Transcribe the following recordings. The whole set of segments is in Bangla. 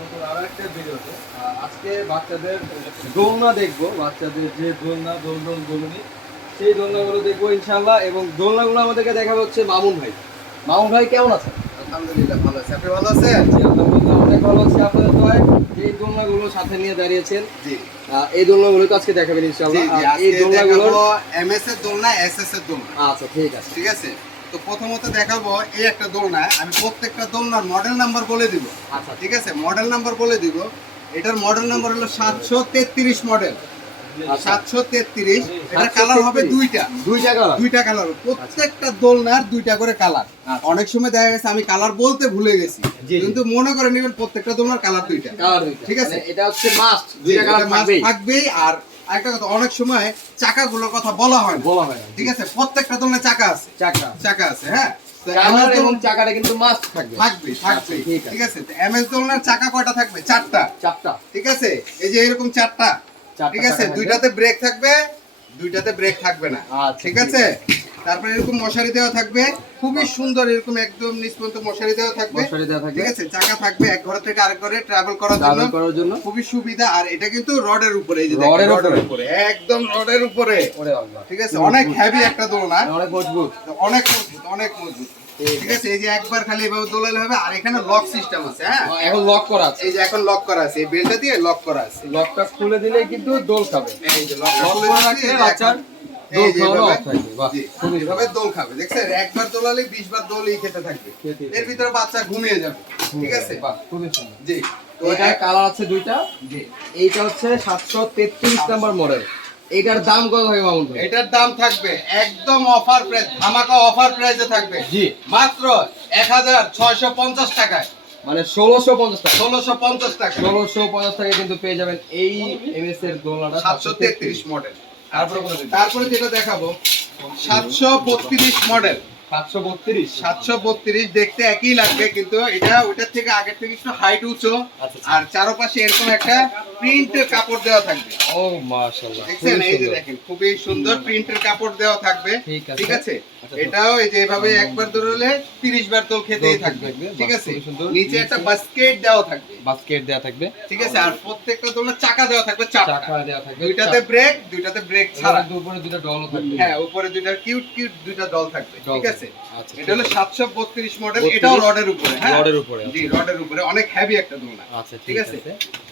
নতুন আরও একটা ভিডিওতে আজকে বাচ্চাদের দোলনা দেখব। বাচ্চাদের যে দোলনা দোলন দোলনি সেই দোলনাগুলো দেখব ইনশাল্লাহ এবং দোলনাগুলো আমাদেরকে দেখাবে হচ্ছে মামুন ভাই। মামুন ভাই কেমন আছেন? আলহামদুলিল্লাহ ভালো আছে। আপনি ভালো আছেন? অনেক ভালো আছি আপনাদের দোয়ায়। যে দোলনাগুলো সাথে নিয়ে দাঁড়িয়েছেন। জি। এই দোলনাগুলো তো আজকে দেখাবেন ইনশাল্লাহ এই দোলনাগুলো এমএস এর দোলনা এসএস এর দোলনা। আচ্ছা ঠিক আছে। ঠিক আছে? তো প্রথমত দেখাবো এই একটা দোলনা আমি প্রত্যেকটা দোলনার মডেল নাম্বার বলে দিব। আচ্ছা। ঠিক আছে? মডেল নাম্বার বলে দিব। এটার মডেল নাম্বার হলো সাতশো তেত্রিশ মডেল আচ্ছা। সাতশো তেত্রিশ কালার হবে 733 দুইটা। দুইটা কালার দুইটা কালার প্রত্যেকটা দোলনার দুইটা করে কালার আচ্ছা। অনেক সময় দেখা গেছে আমি কালার বলতে ভুলে গেছি। কিন্তু মনে করে নেবেন প্রত্যেকটা দোলনার কালার দুইটা। ঠিক আছে। মানে এটা হচ্ছে মাস্ট দুইটা কালার থাকবেই। আর একটা কথা অনেক সময় চাকাগুলোর কথা বলা হয় বলা হয় ঠিক আছে? প্রত্যেকটা ধরনের চাকা আছে। চাকা। চাকা আছে হ্যাঁ? তো কালার MS এবং চাকাটা কিন্তু মাস্ট থাকবে। থাকবে থাকবে। আচ্ছা, ঠিক আছে। এমএস দোলনার চাকা কয়টা থাকবে? চারটা। চারটা। ঠিক আছে? এই যে এরকম চারটা। ঠিক আছে। দুইটাতে ব্রেক থাকবে দুইটাতে ব্রেক থাকবে না। আচ্ছা, ঠিক আছে। তারপরে এরকম মশারি দেওয়া থাকবে। খুবই সুন্দর এরকম একদম নিষ্পন্ত মশারি দেওয়া থাকবে। মশারি দেওয়া থাকবে। ঠিক আছে চাকা থাকবে এক ঘর থেকে আরেক ঘরে ট্রাভেল করার জন্য। করার জন্য। খুবই সুবিধা। আর এটা কিন্তু রডের উপরে এই যে দেখেন, রডের উপরে? একদম রডের উপরে। ওরে আল্লাহ। ঠিক আছে অনেক হেভি একটা দোলনা। অনেক মজবুত। অনেক মজবুত অনেক মজবুত। ঠিক আছে এই যে একবার খালি এভাবে দোলালে হবে আর এখানে লক সিস্টেম আছে হ্যাঁ? এখন লক করা আছে। এই যে এখন লক করা আছে এই বেলটা দিয়ে লক করা আছে। লকটা খুলে দিলে কিন্তু দোল খাবে। এই যে লক লক করে রাখলে বাচ্চার দোল খাওয়ানো অফ থাকবে বাহ খুবই দোল খাবে। দেখছেন একবার দোলালে 20 বার দোলই খেতে থাকবে। এর ভিতরে বাচ্চা ঘুমিয়ে যাবে। ঠিক আছে? বাহ খুবই সুন্দর। জি তো এটার কালার আছে দুইটা। জি। এইটা হচ্ছে সাতশো তেত্রিশ নাম্বার মডেল এটার দাম কত থাকে মামুন ভাই? এটার দাম থাকবে একদম অফার প্রাইস ধামাকা অফার প্রাইসে থাকবে। জি। মাত্র 1650 টাকায়। মানে ষোলোশো পঞ্চাশ টাকা। 1650 টাকা ষোলোশো পঞ্চাশ টাকা কিন্তু পেয়ে যাবেন এই এমএস এর দোলনাটা 733 মডেল তারপরে যেটা দেখাবো সাতশো বত্রিশ বত্রিশ দেখতে একই লাগবে কিন্তু এটা ওইটার থেকে আগের থেকে একটু হাইট উঁচু। আর চারপাশে এরকম একটা প্রিন্টের কাপড় দেওয়া থাকবে। ও মাশাআল্লাহ দেখছেন? এই যে দেখেন খুবই সুন্দর প্রিন্টের কাপড় দেওয়া থাকবে। ঠিক আছে। ঠিক আছে? এটাও এই যে এভাবে একবার ধরলে তিরিশ বার তোল খেতেই থাকবে। থাকবে, ঠিক আছে? নিচে একটা বাস্কেট দেওয়া থাকবে। বাস্কেট দেয়া থাকবে। ঠিক আছে? আর প্রত্যেকটা দোলনা চাকা দেওয়া থাকবে চাকা থাকবে। দুইটাতে ব্রেক দুইটাতে ব্রেক ছাড়া। উপরে দুটো ডল থাকবে। হ্যাঁ উপরে দুইটা কিউট কিউট দুইটা দল থাকবে। ঠিক আছে? থাকবে। আচ্ছা এটা হলো সাতশো বত্রিশ মডেল এটাও রডের উপরে হ্যাঁ? রডের উপরে জি রডের উপরে অনেক হেভি একটা দোলনা। আচ্ছা ঠিক আছে?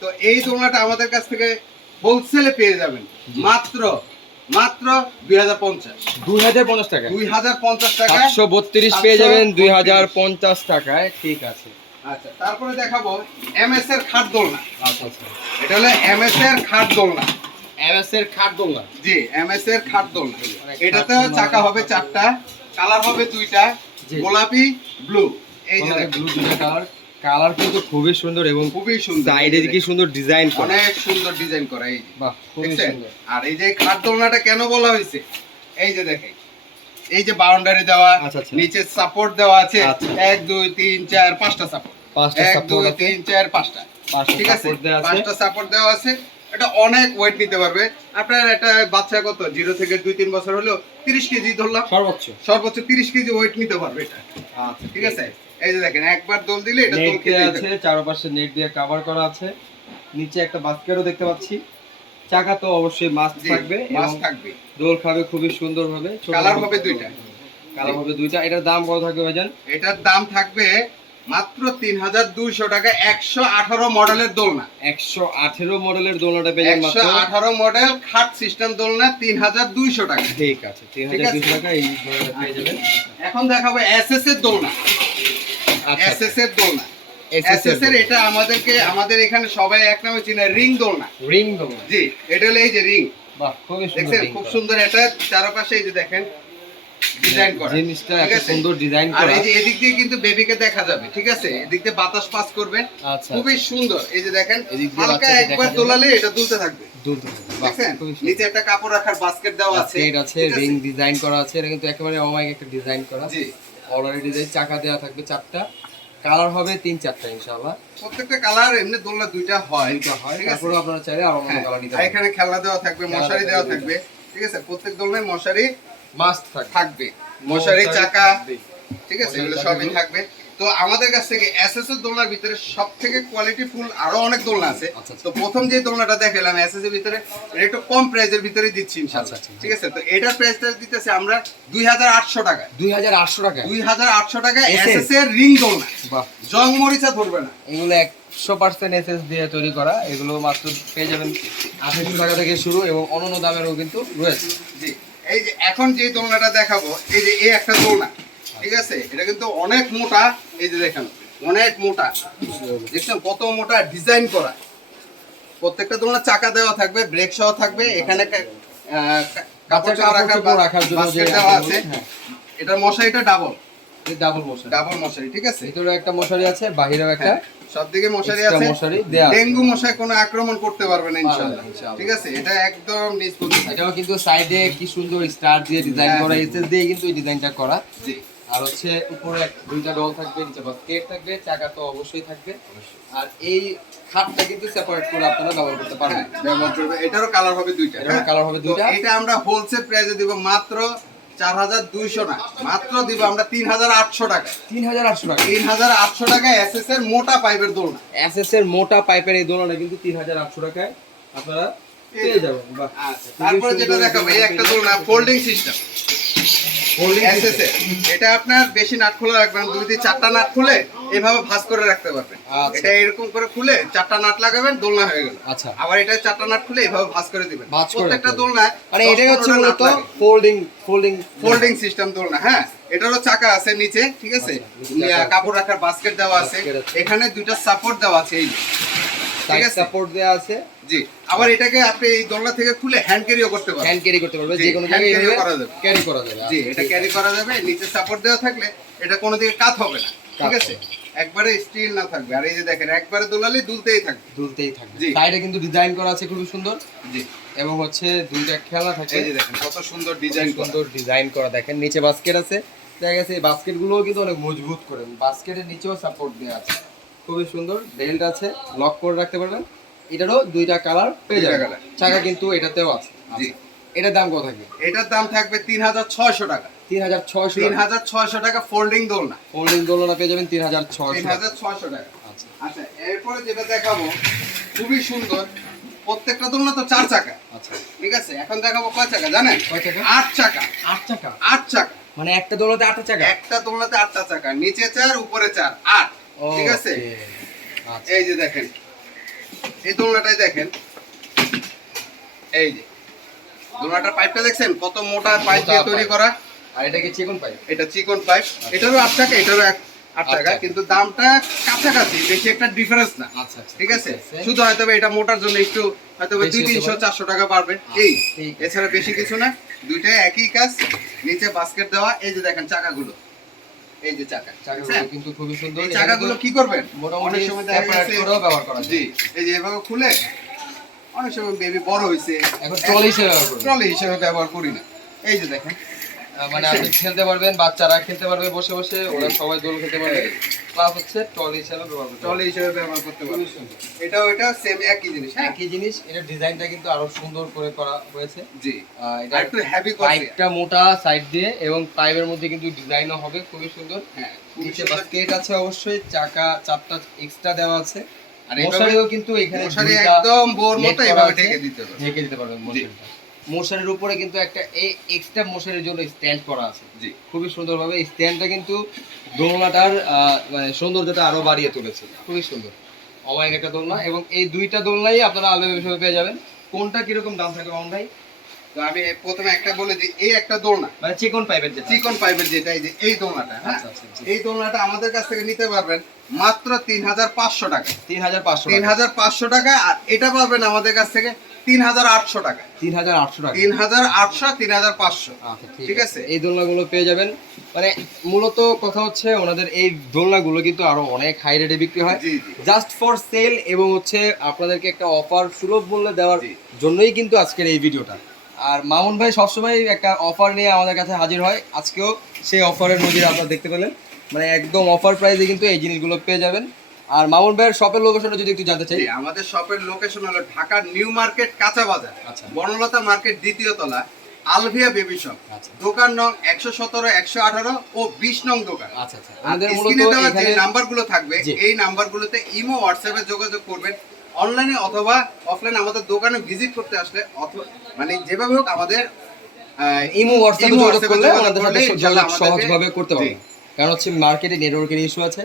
তো এই দোলনাটা আমাদের কাছ থেকে হোলসেলে পেয়ে যাবেন। মাত্র মাত্র দুই হাজার পঞ্চাশ। দুই হাজার পঞ্চাশ টাকা দুই হাজার পঞ্চাশ টাকা সাতশো বত্রিশ পেয়ে যাবেন দুই হাজার পঞ্চাশ টাকায় ঠিক আছে। আচ্ছা তারপরে দেখাবো এমএস এর খাট দোলনা। আচ্ছা আচ্ছা। এটা হলো এমএস এর খাট দোলনা। এমএস এর খাট দোলনা। জি এমএস এর খাট দোলনা। অনেক এটাতেও চাকা হবে চারটা। কালার হবে দুইটা গোলাপি ব্লু এই যে ব্লু দুটো কালার কালার কিন্তু খুবই সুন্দর এবং খুবই সুন্দর। সাইডে কি সুন্দর ডিজাইন করা। অনেক সুন্দর ডিজাইন করা এই বাহ খুবই সুন্দর। আর এই যে খাট দোলনাটা কেন বলা হয়েছে? এই যে দেখেন। এই যে বাউন্ডারি দেওয়া আচ্ছা, আচ্ছা। নিচে সাপোর্ট দেওয়া আছে। আচ্ছা। এক দুই তিন চার পাঁচটা সাপোর্ট এক সাপোর্ট দুই তিন চার পাঁচটা। ঠিক আছে? পাঁচটা সাপোর্ট দেওয়া আছে। এটা অনেক ওয়েট নিতে পারবে। আপনার একটা বাচ্চা কত? জিরো থেকে দুই তিন বছর হলেও তিরিশ কেজি ধরলাম। সর্বোচ্চ। সর্বোচ্চ তিরিশ কেজি ওয়েট নিতে পারবে এটা। আচ্ছা ঠিক আছে? এই যে দেখেন একবার দোল দিলে এটা দোল দেওয়া আছে চারপাশে নেট দিয়ে কভার করা আছে। নিচে একটা বাস্কেটও দেখতে পাচ্ছি। চাকা তো অবশ্যই মাস্ক থাকবে মাছ থাকবে। দোল খাবে খুবই সুন্দর ভাবে কালার হবে দুইটা। কালার হবে দুইটা। এটার দাম কত থাকবে ভাইজান? এটার দাম থাকবে মাত্র তিন হাজার দুইশো টাকা একশো আঠারো মডেলের দোলনা। একশো আঠেরো মডেলের দোলনাটা পেয়ে যাবেন একশো আঠারো মডেল খাট সিস্টেম দোলনা তিন হাজার দুইশো টাকা। ঠিক আছে তিন হাজার। দুশো টাকা এই পেয়ে যাবেন। এখন দেখাবো এসএস এর দোলনা এস এস এর দোলনা। এটা আমাদেরকে আমাদের এখানে সবাই এক নামে চিনে রিং দোলনা। রিং দোলনা। জি এটা হলো এই যে রিং। বাহ সুন্দর দেখছেন? খুব সুন্দর এটা। চারপাশে এই যে দেখেন ডিজাইন করা। জিনিসটা এত সুন্দর ডিজাইন আর এই যে এদিক দিয়ে কিন্তু বেবিকে দেখা যাবে ঠিক আছে? এদিক দিয়ে বাতাস পাস করবে আচ্ছা। খুবই সুন্দর। এই যে দেখেন হালকা একবার দোলালে এটা দুলতে থাকবে। দুলতে থাকবে। নিচে একটা কাপড় রাখার বাস্কেট দেওয়া আছে। স্কেট আছে রিং ডিজাইন করা আছে। এটা কিন্তু একেবারে একটা ডিজাইন করা। জি। অলরেডি ডিজাইন চাকা দেওয়া থাকবে চারটা। কালার হবে তিন চারটা ইনশাআল্লাহ। প্রত্যেকটা কালার এমনি দোলনা দুইটা হয়। দুইটা হয়। আছে? আপনারা চাইলে আর অন্য হ্যাঁ, কালার নিতে পারেন। এখানে খেলনা দেওয়া থাকবে মশারি দেওয়া। থাকবে। ঠিক আছে? প্রত্যেক দোলনায় মশারি মাস্ট থাকবে। মশারি চাকা ঠিক আছে এগুলো সবই থাকবে। তো আমাদের কাছ থেকে এসএস এর দোলনার ভিতরে সব থেকে কোয়ালিটি ফুল আরও অনেক দোলনা আছে। আচ্ছা, আচ্ছা। তো প্রথম যে দোলনাটা দেখালাম এসএস এর ভিতরে একটু কম প্রাইসের ভিতরে দিচ্ছি ইনশাআল্লাহ। আচ্ছা। ঠিক আছে তো এটার প্রাইসটা দিতেছি আমরা দুই হাজার আটশো টাকা দুই হাজার আটশো টাকা দুই হাজার আটশো টাকা SS এসএস এর রিং দোলনা। বাহ। জং মরিচা ধরবে না। এগুলো একশো পার্সেন্ট এসএস দিয়ে তৈরি করা এগুলো মাত্র পেয়ে যাবেন আঠাশশো টাকা থেকে শুরু এবং অন্যান্য দামেরও কিন্তু রয়েছে। জি। এই যে এখন যে দোলনাটা দেখাবো এই যে এই একটা দোলনা ঠিক আছে? এটা কিন্তু অনেক মোটা এই যে দেখেন অনেক মোটা। দেখছেন কত মোটা ডিজাইন করা। প্রত্যেকটা দোলনা চাকা দেওয়া থাকবে ব্রেক সহ থাকবে এখানে কাপড় রাখার চোপড় জন্য দেওয়া আছে। হ্যাঁ। এটার মশারিটা ডাবল ডাবল মশারি। ডাবল মশারি ঠিক আছে? ভিতরে একটা মশারি আছে বাহিরেও একটা। হ্যাঁ, সব দিকে মশারি আছে। মশারি দেয়া ডেঙ্গু মশায় কোনো আক্রমণ করতে পারবে না ইনশাআল্লাহ। ঠিক আছে? এটা একদম এটাও কিন্তু সাইডে কি সুন্দর স্টার দিয়ে ডিজাইন হ্যাঁ, করা হ্যাঁ। এসএস দিয়ে কিন্তু এই ডিজাইনটা করা। জি। আর হচ্ছে উপরে দুইটা ডল থাকবে নিচে বাস্কেট থাকবে চাকা তো অবশ্যই থাকবে। আর এই খাটটা কিন্তু সেপারেট করে আপনারা ব্যবহার করতে পারবেন। হ্যাঁ, ব্যবহার করবে। এটারও কালার হবে দুইটা এটারও হ্যাঁ? colour হবে দুইটা। এটা আমরা হোলসেল প্রাইসে দিব মাত্র চার হাজার দুইশো না মাত্র দিব আমরা তিন হাজার আটশো টাকা। তিন হাজার আটশো টাকা। তিন হাজার আটশো টাকা এস এর মোটা পাইপের দোলনা। এস এর মোটা পাইপের এই দোলনা কিন্তু তিন হাজার আটশো টাকায় আপনারা পেয়ে যাবেন। আচ্ছা তারপরে যেটা দেখাবো এই একটা দোলনা ফোল্ডিং সিস্টেম এটা আপনার বেশি নাট খোলা রাখবেন দুই থেকে চারটা নাট খুলে এভাবে ভাঁজ করে রাখতে পারবেন। আচ্ছা। এটা এরকম করে খুলে চারটা নাট লাগাবেন দোলনা হয়ে গেল। আচ্ছা। আবার এটা চারটা নাট খুলে এভাবে ভাঁজ করে দিবেন। প্রত্যেকটা দোলনায় মানে এটাই হচ্ছে মূলত ফোল্ডিং ফোল্ডিং ফোল্ডিং সিস্টেম দোলনা হ্যাঁ। এটারও চাকা আছে নিচে ঠিক আছে? আচ্ছা। কাপড় রাখার বাস্কেট দেওয়া আছে। এখানে দুইটা সাপোর্ট দেওয়া আছে এই সাইড সাপোর্ট দেওয়া আছে। জি। আবার এটাকে আপনি এই দোলনা থেকে খুলে হ্যান্ড ক্যারিও করতে পারবেন। হ্যান্ড ক্যারি করতে পারবে জি, যে কোনো জায়গায় carry করা যাবে। ক্যারি করা যাবে। জি আচ্ছা, এটা ক্যারি করা যাবে নিচে সাপোর্ট দেওয়া থাকলে এটা কোনো দিকে কাত হবে না ঠিক আছে? একবারে স্টিল না থাকবে। আর এই যে দেখেন একবারে দোলালে দুলতেই থাকবে। দুলতেই থাকবে। সাইডে কিন্তু ডিজাইন করা আছে খুবই সুন্দর। জি। এবং হচ্ছে দুইটা খেলা থাকে। এই যে দেখেন কত সুন্দর ডিজাইন সুন্দর ডিজাইন করা। দেখেন নিচে বাস্কেট আছে। দেখা গেছে এই বাস্কেট গুলোও কিন্তু অনেক মজবুত করে। বাস্কেটের নিচেও সাপোর্ট দেওয়া আছে। খুবই সুন্দর বেল্ট আছে লক করে রাখতে পারবেন। এটারও দুইটা কালার পেয়ে যাবেন। চাকা কিন্তু এটাতেও আছে। জি। এটার দাম কত থাকবে এটার দাম থাকবে তিন হাজার ছয়শো টাকা। তিন হাজার ছয়শো তিন হাজার ছয়শো টাকা ফোল্ডিং দোলনা। ফোল্ডিং দোলনা পেয়ে যাবেন তিন হাজার তিন হাজার ছয়শো টাকা। আচ্ছা। আচ্ছা এরপরে যেটা দেখাবো খুবই সুন্দর। প্রত্যেকটা দোলনা তো চার চাকা। আচ্ছা। ঠিক আছে এখন দেখাবো কয় চাকা জানেন? কয় চাকা? আট চাকা। আট চাকা? আট চাকা। মানে একটা দোলনাতে আটটা চাকা? একটা দোলনাতে আটটা চাকা নিচে চার উপরে চার আট। ঠিক আছে? আচ্ছা। এই যে দেখেন এই দোলনাটাই দেখেন। এই যে দোলনাটার পাইপটা দেখছেন? কত মোটা পাইপ দিয়ে তৈরি করা। আর এটা কি চিকন পাই এটা চিকন পাইপ এটারও আট টাকা এটারও আট টাকা টাকা। কিন্তু দামটা কাছাকাছি বেশি একটা ডিফারেন্স না। আচ্ছা আচ্ছা। ঠিক আছে? শুধু হয়তো এটা মোটার জন্য একটু হয়তো দুই তিনশো চারশো টাকা পারবে আচ্ছা, এই এছাড়া বেশি কিছু না। দুইটাই একই কাজ নিচে বাস্কেট দেওয়া। এই যে দেখেন চাকাগুলো। এই যে চাকা চাকাগুলো কিন্তু খুবই সুন্দর। এই চাকাগুলো কি করবেন? মোটামুটি সময় ব্যবহার করা জি এই যে এভাবে খুলে অনেক সময় বেবি বড় হয়েছে এখন ট্রলি হিসেবে ব্যবহার। ট্রলি হিসেবে ব্যবহার করি না। এই যে দেখেন। মানে আপনি খেলতে পারবেন বাচ্চারা খেলতে পারবে বসে বসে ওরা সবাই দোল খেলতে পারবে। হচ্ছে হিসেবে ব্যবহার করতে পারবে। হিসেবে ব্যবহার করতে সুন্দর। এটাও এটা সেম একই জিনিস হ্যাঁ? একই জিনিস এটার ডিজাইনটা কিন্তু আরও সুন্দর করে করা হয়েছে। জি। এটা একটু হেভি পাইপটা মোটা সাইড দিয়ে এবং পাইপের মধ্যে কিন্তু ডিজাইনও হবে খুবই সুন্দর। হ্যাঁ নিচে বাস্কেট আছে অবশ্যই চাকা চারটা এক্সট্রা দেওয়া আছে। আর মশারিও কিন্তু এখানে মশারি একদম বোর মতো এভাবে ঢেকে দিতে ঢেকে দিতে পারবেন মশারিটা। মশারির উপরে কিন্তু একটা এই এক্সট্রা মশারির জন্য স্ট্যান্ড করা আছে। জি। খুবই সুন্দরভাবে স্ট্যান্ডটা কিন্তু দোলনাটার মানে সৌন্দর্যটা আরও বাড়িয়ে তুলেছে। খুবই সুন্দর। অমায়িক একটা দোলনা এবং এই দুইটা দোলনাই আপনারা আলাদা পেয়ে যাবেন। কোনটা কীরকম দাম থাকে অন ভাই? তো আমি প্রথমে একটা বলে দিই এই একটা দোলনা। মানে চিকন পাইপের যেটা চিকন পাইপের যেটা এই যে এই দোলনাটা হ্যাঁ? আচ্ছা, আচ্ছা, জি। এই দোলনাটা আমাদের কাছ থেকে নিতে পারবেন মাত্র তিন হাজার পাঁচশো টাকা। তিন হাজার পাঁচশো তিন হাজার পাঁচশো টাকা আর এটা পাবেন আমাদের কাছ থেকে তিন হাজার আটশো টাকা। তিন হাজার আটশো টাকা। তিন হাজার আটশো তিন হাজার পাঁচশো। আচ্ছা ঠিক আছে? এই দোলনাগুলো পেয়ে যাবেন। মানে মূলত কথা হচ্ছে ওনাদের এই দোলনাগুলো কিন্তু আরও অনেক হাই রেটে বিক্রি হয়। জাস্ট ফর সেল এবং হচ্ছে আপনাদেরকে একটা অফার সুলভ মূল্যে দেওয়ার জন্যই কিন্তু আজকের এই ভিডিওটা আর মামুন ভাই সবসময় একটা অফার নিয়ে আমাদের কাছে হাজির হয়। আজকেও সেই অফারের নজির আপনারা দেখতে পেলেন। মানে একদম অফার প্রাইসে কিন্তু এই জিনিসগুলো পেয়ে যাবেন। আর মামুন ভাইয়ের শপের লোকেশনটা যদি একটু জানতে চাই। আমাদের শপের লোকেশন হলো ঢাকা নিউ মার্কেট কাঁচা বাজার। আচ্ছা। বনলতা মার্কেট দ্বিতীয় তলা আলভিয়া বেবি শপ। আচ্ছা। দোকান নং একশো সতেরো একশো আঠারো ও বিশ নং দোকান। আচ্ছা আচ্ছা। আমাদের যে নাম্বারগুলো থাকবে। এই নাম্বারগুলোতে ইমো হোয়াটসঅ্যাপে যোগাযোগ করবেন। অনলাইনে অথবা অফলাইনে আমাদের দোকানে ভিজিট করতে আসলে মানে যেভাবে হোক আমাদের ইমো হোয়াটসঅ্যাপে যোগাযোগ করলে আমাদের সাথে যোগাযোগ সহজভাবে করতে জি, পারবেন কারণ হচ্ছে মার্কেটে নেটওয়ার্কের ইস্যু আছে।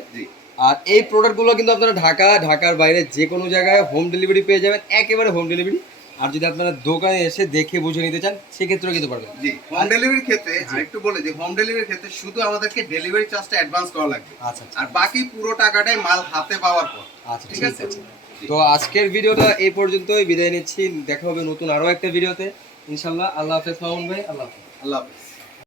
আর এই প্রোডাক্টগুলো কিন্তু আপনারা ঢাকা ঢাকার বাইরে যে কোনো জায়গায় হোম ডেলিভারি পেয়ে যাবেন একেবারে হোম ডেলিভারি আর যদি আপনারা দোকানে এসে দেখে বুঝে নিতে চান সেক্ষেত্রেও কিন্তু পারবেন। জি হোম ডেলিভারির ক্ষেত্রে আরেকটু বলে যে হোম ডেলিভারির ক্ষেত্রে শুধু আমাদেরকে ডেলিভারি চার্জটা অ্যাডভান্স করা লাগবে। আচ্ছা আচ্ছা। আর বাকি পুরো টাকাটাই মাল হাতে পাওয়ার পর। আচ্ছা ঠিক আছে? তো আজকের ভিডিওটা এই পর্যন্তই। বিদায় নিচ্ছি। দেখা হবে নতুন আরও একটা ভিডিওতে। ইনশাল্লাহ আল্লাহ হাফেজ মামুন ভাই, আল্লাহ আল্লাহ হাফেজ।